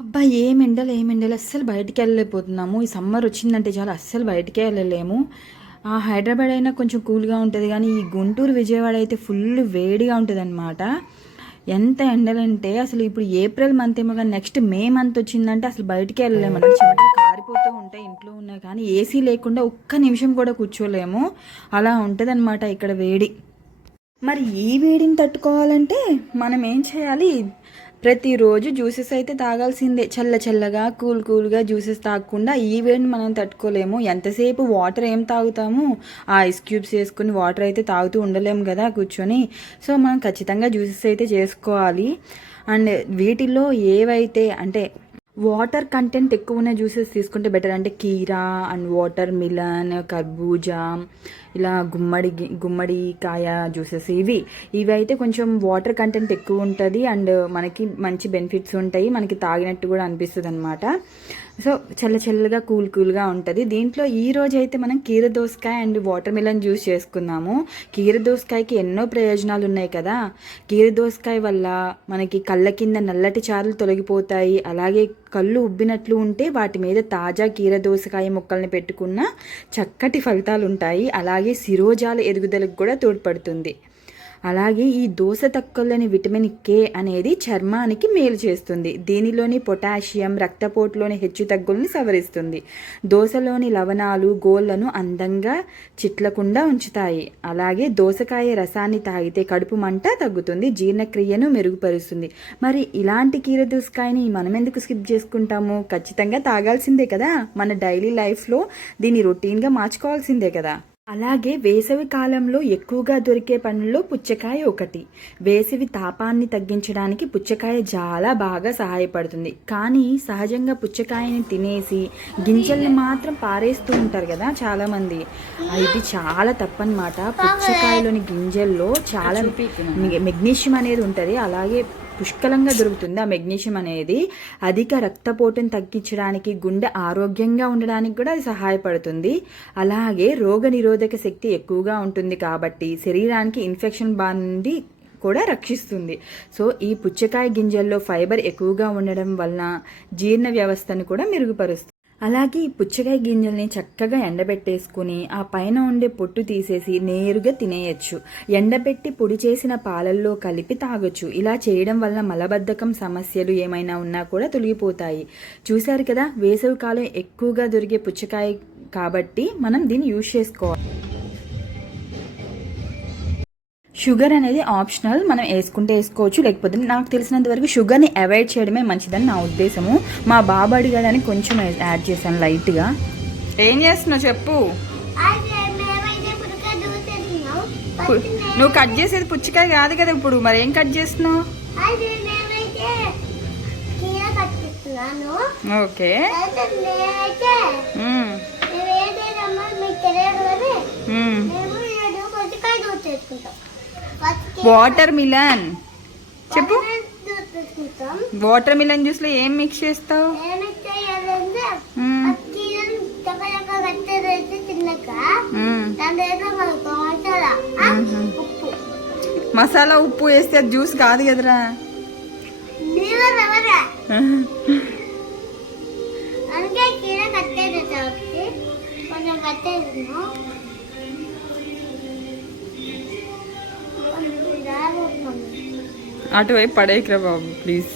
అబ్బా! ఏం ఎండలు అస్సలు బయటికి వెళ్ళలేకపోతున్నాము. ఈ సమ్మర్ వచ్చిందంటే చాలు అస్సలు బయటికే వెళ్ళలేము. హైదరాబాద్ అయినా కొంచెం కూల్‌గా ఉంటది గానీ, ఈ గుంటూరు, విజయవాడ అయితే ఫుల్ వేడిగా ఉంటదనమాట. ఎంత ఎండలంటే అసలు ఇప్పుడు ఏప్రిల్ మంత్ ఏమో గానీ నెక్స్ట్ మే మంత్ వచ్చిందంటే అసలు బయటికే వెళ్ళలేమండి. చెమటలు కారిపోతూ ఉంటాయి ఇంట్లో ఉన్నా కానీ. ఏసీ లేకుండా ఒక్క నిమిషం కూడా కూర్చోలేము. అలా ఉంటదనమాట ఇక్కడ వేడి. మరి ఈ వేడిని తట్టుకోవాలంటే మనం ఏం చేయాలి? ప్రతిరోజు జ్యూసెస్ అయితే తాగాల్సిందే. చల్లగా కూల్గా జ్యూసెస్ తాగకుండా ఈ వేడిని మనం తట్టుకోలేము. ఎంతసేపు వాటర్ ఏం తాగుతాము? ఆ ఐస్ క్యూబ్స్ వేసుకుని వాటర్ అయితే తాగుతూ ఉండలేము కదా కూర్చొని. సో మనం ఖచ్చితంగా జ్యూసెస్ అయితే చేసుకోవాలి. అండ్ వీటిల్లో ఏవైతే అంటే వాటర్ కంటెంట్ ఎక్కువ ఉన్న జ్యూసెస్ తీసుకుంటే బెటర్. అంటే కీరా అండ్ వాటర్ మిలన్, కర్బూజా, ఇలా గుమ్మడికాయ జ్యూసెస్ ఇవి అయితే కొంచెం వాటర్ కంటెంట్ ఎక్కువ ఉంటుంది అండ్ మనకి మంచి బెనిఫిట్స్ ఉంటాయి. మనకి తాగినట్టు కూడా అనిపిస్తుంది అనమాట. సో చల్లగా కూల్గా ఉంటుంది. దీంట్లో ఈ రోజు అయితే మనం కీర దోసకాయ అండ్ వాటర్ మిలన్ జ్యూస్ చేసుకున్నాము. కీర దోసకాయకి ఎన్నో ప్రయోజనాలు ఉన్నాయి కదా. కీర దోసకాయ వల్ల మనకి కళ్ళ కింద నల్లటి చారలు తొలగిపోతాయి. అలాగే కళ్ళు ఉబ్బినట్లు ఉంటే వాటి మీద తాజా కీర దోసకాయ ముక్కల్ని పెట్టుకున్న చక్కటి ఫలితాలు ఉంటాయి. అలాగే శిరోజాల ఎదుగుదలకు కూడా తోడ్పడుతుంది. అలాగే ఈ దోస తక్కల్లోని విటమిన్ కే అనేది చర్మానికి మేలు చేస్తుంది. దీనిలోని పొటాషియం రక్తపోటులోని హెచ్చుతగ్గుల్ని సవరిస్తుంది. దోసలోని లవణాలు గోళ్లను అందంగా చిట్లకుండా ఉంచుతాయి. అలాగే దోసకాయ రసాన్ని తాగితే కడుపు మంట తగ్గుతుంది, జీర్ణక్రియను మెరుగుపరుస్తుంది. మరి ఇలాంటి కీర దోసకాయని మనం ఎందుకు స్కిప్ చేసుకుంటాము? ఖచ్చితంగా తాగాల్సిందే కదా. మన డైలీ లైఫ్లో దీన్ని రొటీన్గా మార్చుకోవాల్సిందే కదా. అలాగే వేసవి కాలంలో ఎక్కువగా దొరికే పండ్లలో పుచ్చకాయ ఒకటి. వేసవి తాపాన్ని తగ్గించడానికి పుచ్చకాయ చాలా బాగా సహాయపడుతుంది. కానీ సహజంగా పుచ్చకాయని తినేసి గింజల్ని మాత్రం పారేస్తూ ఉంటారు కదా చాలామంది. ఇది చాలా తప్పనమాట. పుచ్చకాయలోని గింజల్లో చాలా మెగ్నీషియం అనేది ఉంటుంది. అలాగే పుష్కలంగా దొరుకుతుంది ఆ మెగ్నీషియం అనేది. అధిక రక్తపోటును తగ్గించడానికి, గుండె ఆరోగ్యంగా ఉండడానికి కూడా అది సహాయపడుతుంది. అలాగే రోగనిరోధక శక్తి ఎక్కువగా ఉంటుంది కాబట్టి శరీరానికి ఇన్ఫెక్షన్ బారి నుండి కూడా రక్షిస్తుంది. సో ఈ పుచ్చకాయ గింజల్లో ఫైబర్ ఎక్కువగా ఉండడం వలన జీర్ణ వ్యవస్థను కూడా మెరుగుపరుస్తుంది. అలాగే ఈ పుచ్చకాయ గింజల్ని చక్కగా ఎండబెట్టేసుకుని ఆ పైన ఉండే పొట్టు తీసేసి నేరుగా తినేయచ్చు. ఎండబెట్టి పొడి చేసిన పాలల్లో కలిపి తాగొచ్చు. ఇలా చేయడం వల్ల మలబద్ధకం సమస్యలు ఏమైనా ఉన్నా కూడా తొలగిపోతాయి. చూశారు కదా, వేసవి కాలం ఎక్కువగా దొరికే పుచ్చకాయ కాబట్టి మనం దీన్ని యూజ్ చేసుకోవాలి. షుగర్ అనేది ఆప్షనల్, మనం వేసుకుంటే వేసుకోవచ్చు, లేకపోతే నాకు తెలిసినంత వరకు షుగర్ని అవాయిడ్ చేయడమే మంచిదని నా ఉద్దేశము. మా బాబు అడిగాడని కొంచెం యాడ్ చేశాను లైట్గా. ఏం చేస్తున్నావు చెప్పు. నువ్వు కట్ చేసేది పుచ్చకాయ కాదు కదా ఇప్పుడు, మరి ఏం కట్ చేస్తున్నావు? ఓకే, వాటర్ మిలన్ చెప్పు. వాటర్ మిలన్ జ్యూస్ లో ఏం మిక్స్ చేస్తావు? మసాలా ఉప్పు వేస్తే అది జ్యూస్ కాదు కదరా. అటువైపు పడేయకురా బాబు ప్లీజ్.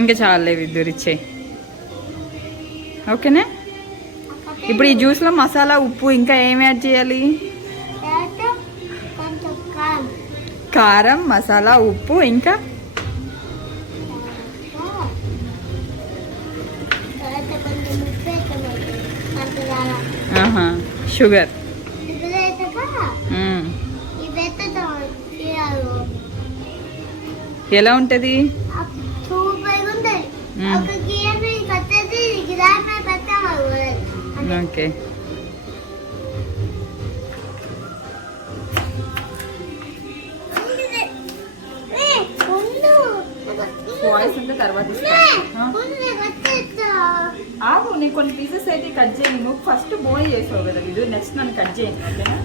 ఇంకా చాలేవి ఇద్దరు ఇచ్చే. ఓకేనా? ఇప్పుడు ఈ జ్యూస్లో మసాలా ఉప్పు ఇంకా ఏం యాడ్ చేయాలి? కారం, మసాలా, ఉప్పు, ఇంకా షుగర్. ఎలా ఉంటది? ఓకే, వాయిస్ ఉంటే తర్వాత ఆవు. నేను కొన్ని పీసెస్ అయితే కట్ చేయను. నువ్వు ఫస్ట్ బాయిల్ చేసావు కదా ఇది, నెక్స్ట్ నన్ను కట్ చేయను. ఓకేనా?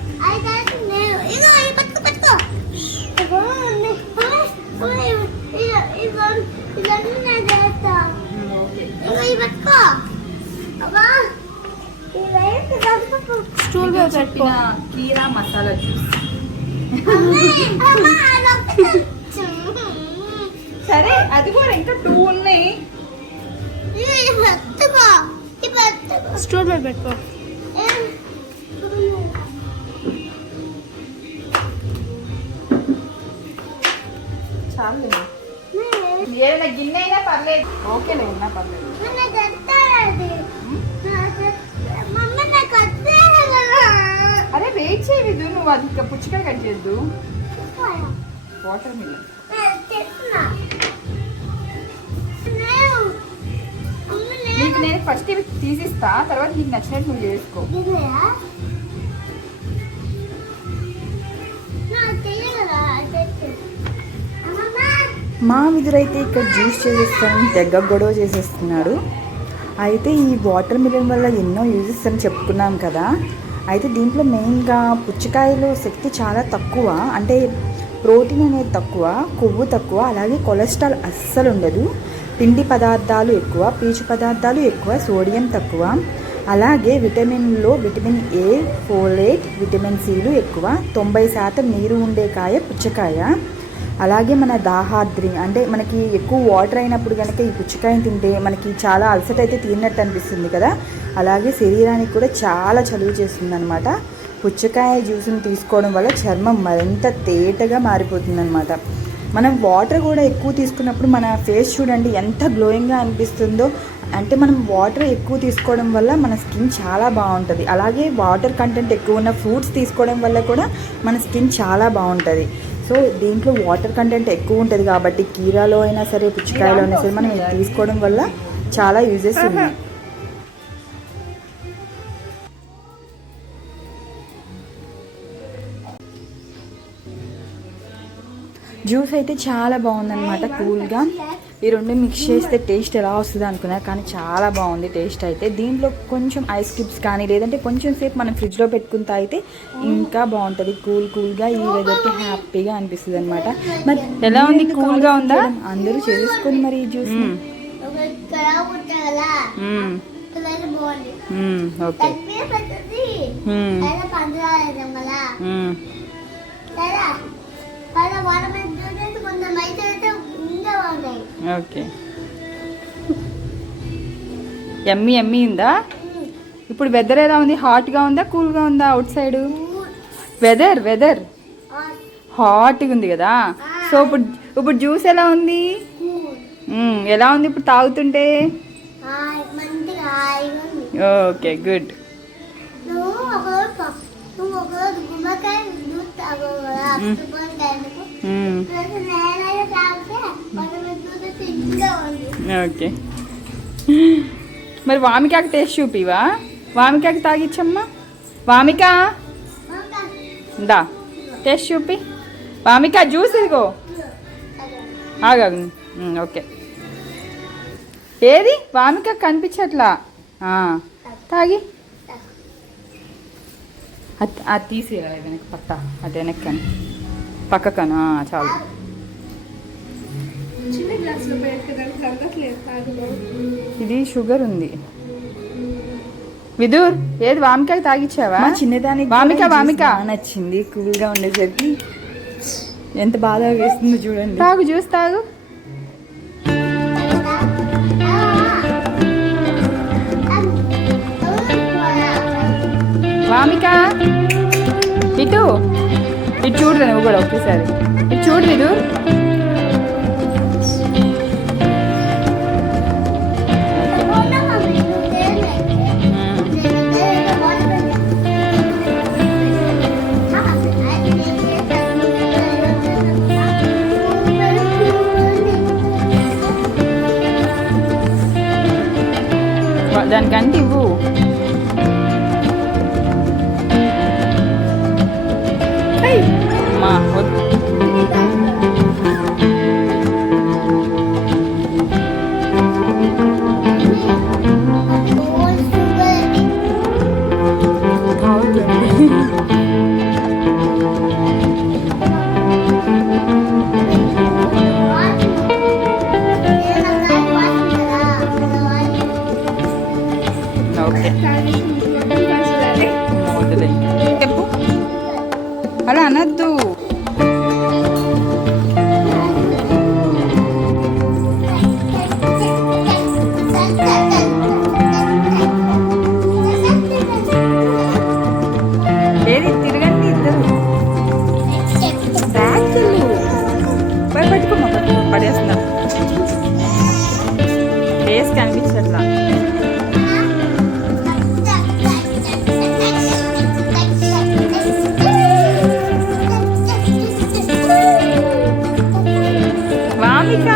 స్టూల్ మీద పెట్టిన కీరా మసాలా జ్యూస్. సరే అది కూడా ఇంకా 2 ఉన్నాయి. స్టూల్ మీద పెట్టుకో. చాలు, ఏదైనా గిన్నె అయినా పర్లేదు. ఓకేలే, ఉన్నా పర్లేదు. అరే వెయిట్ చేయదు, నువ్వు అది ఇంకా పుచ్చకాయ కట్ చేయద్దు. వాటర్ మిలన్ నీకు నేను ఫస్ట్ ఇవి తీసిస్తా, తర్వాత నీకు నచ్చినట్టు నువ్వు చేసుకో. మా విధులైతే ఇక్కడ జ్యూస్ చేసేస్తానని తెగ గొడవ చేసేస్తున్నాడు. అయితే ఈ వాటర్ మిలన్ వల్ల ఎన్నో యూజెస్ అని చెప్పుకున్నాం కదా. అయితే దీంట్లో మెయిన్గా పుచ్చకాయలో శక్తి చాలా తక్కువ, అంటే ప్రోటీన్ అనేది తక్కువ, కొవ్వు తక్కువ, అలాగే కొలెస్ట్రాల్ అస్సలు ఉండదు. పిండి పదార్థాలు ఎక్కువ, పీచు పదార్థాలు ఎక్కువ, సోడియం తక్కువ, అలాగే విటమిన్లో విటమిన్ ఏ, ఫోలేట్, విటమిన్ సిలు ఎక్కువ. 90% నీరు ఉండే కాయ పుచ్చకాయ. అలాగే మన దాహాద్రి అంటే మనకి ఎక్కువ వాటర్ అయినప్పుడు కనుక ఈ పుచ్చకాయని తింటే మనకి చాలా అలసట అయితే తీరినట్టు అనిపిస్తుంది కదా. అలాగే శరీరానికి కూడా చాలా చలువ చేస్తుంది అనమాట. పుచ్చకాయ జ్యూస్ని తీసుకోవడం వల్ల చర్మం మరింత తేటగా మారిపోతుంది అనమాట. మనం వాటర్ కూడా ఎక్కువ తీసుకున్నప్పుడు మన ఫేస్ చూడండి ఎంత గ్లోయింగ్గా అనిపిస్తుందో. అంటే మనం వాటర్ ఎక్కువ తీసుకోవడం వల్ల మన స్కిన్ చాలా బాగుంటుంది. అలాగే వాటర్ కంటెంట్ ఎక్కువ ఉన్న ఫ్రూట్స్ తీసుకోవడం వల్ల కూడా మన స్కిన్ చాలా బాగుంటుంది. సో దీంట్లో వాటర్ కంటెంట్ ఎక్కువ ఉంటుంది కాబట్టి కీరాలో అయినా సరే పుచ్చకాయలో అయినా సరే మనం ఇది తీసుకోవడం వల్ల చాలా యూజెస్ ఉన్నాయి. జ్యూస్ అయితే చాలా బాగుందన్నమాట, కూల్గా. ఈ రెండు మిక్స్ చేస్తే టేస్ట్ ఎలా వస్తుంది అనుకున్నా, కానీ చాలా బాగుంది టేస్ట్ అయితే. దీంట్లో కొంచెం ఐస్ క్యూబ్స్ కానీ లేదంటే కొంచెం సేపు మనం ఫ్రిడ్జ్లో పెట్టుకుని తాగితే ఇంకా బాగుంటుంది. కూల్గా ఈ వెదర్కి హ్యాపీగా అనిపిస్తుంది అనమాట. మరి ఎలా ఉంది, కూల్గా ఉందా? అందరూ చేసుకొని మరి ఈ జ్యూస్. Okay, okay. ఎమ్మి ఉందా? ఇప్పుడు వెదర్ ఎలా ఉంది? హాట్గా ఉందా, కూల్గా ఉందా? అవుట్ సైడ్ వెదర్ హాట్గా ఉంది కదా. సో ఇప్పుడు జ్యూస్ ఎలా ఉంది? ఎలా ఉంది ఇప్పుడు తాగుతుంటే? Okay, good. ఓకే, మరి వామికాకి టేస్ట్ చూపివా? వామికాకి తాగిచ్చమ్మా. వామిక దా టేస్ట్ చూపి. వామిక జ్యూస్ ఇదిగో. ఆగా, ఓకే. ఏది వామిక కనిపించట్లా, తాగి. అది తీసి వెనక్కి పక్క, అది వెనక్కి పక్కకనా, చాలు. ఇది షుగర్ ఉంది. విదూర్, ఏది వామికాకి తాగిచ్చావా? చిన్నదానికి వామిక నచ్చింది, కూల్గా ఉండేసరికి ఎంత బాగా వేస్తుందో చూడండి. తాగు, జ్యూస్ తాగు. వామిక ఇటు చూడరా, నువ్వు కూడా ఒకేసారి ఇటు చూడు. విదూర్, దానికంటే ఇవ్వు. అమ్మా వద్దు. పడేస్తున్నా ఫేస్ కనిపించట్లా. వామిక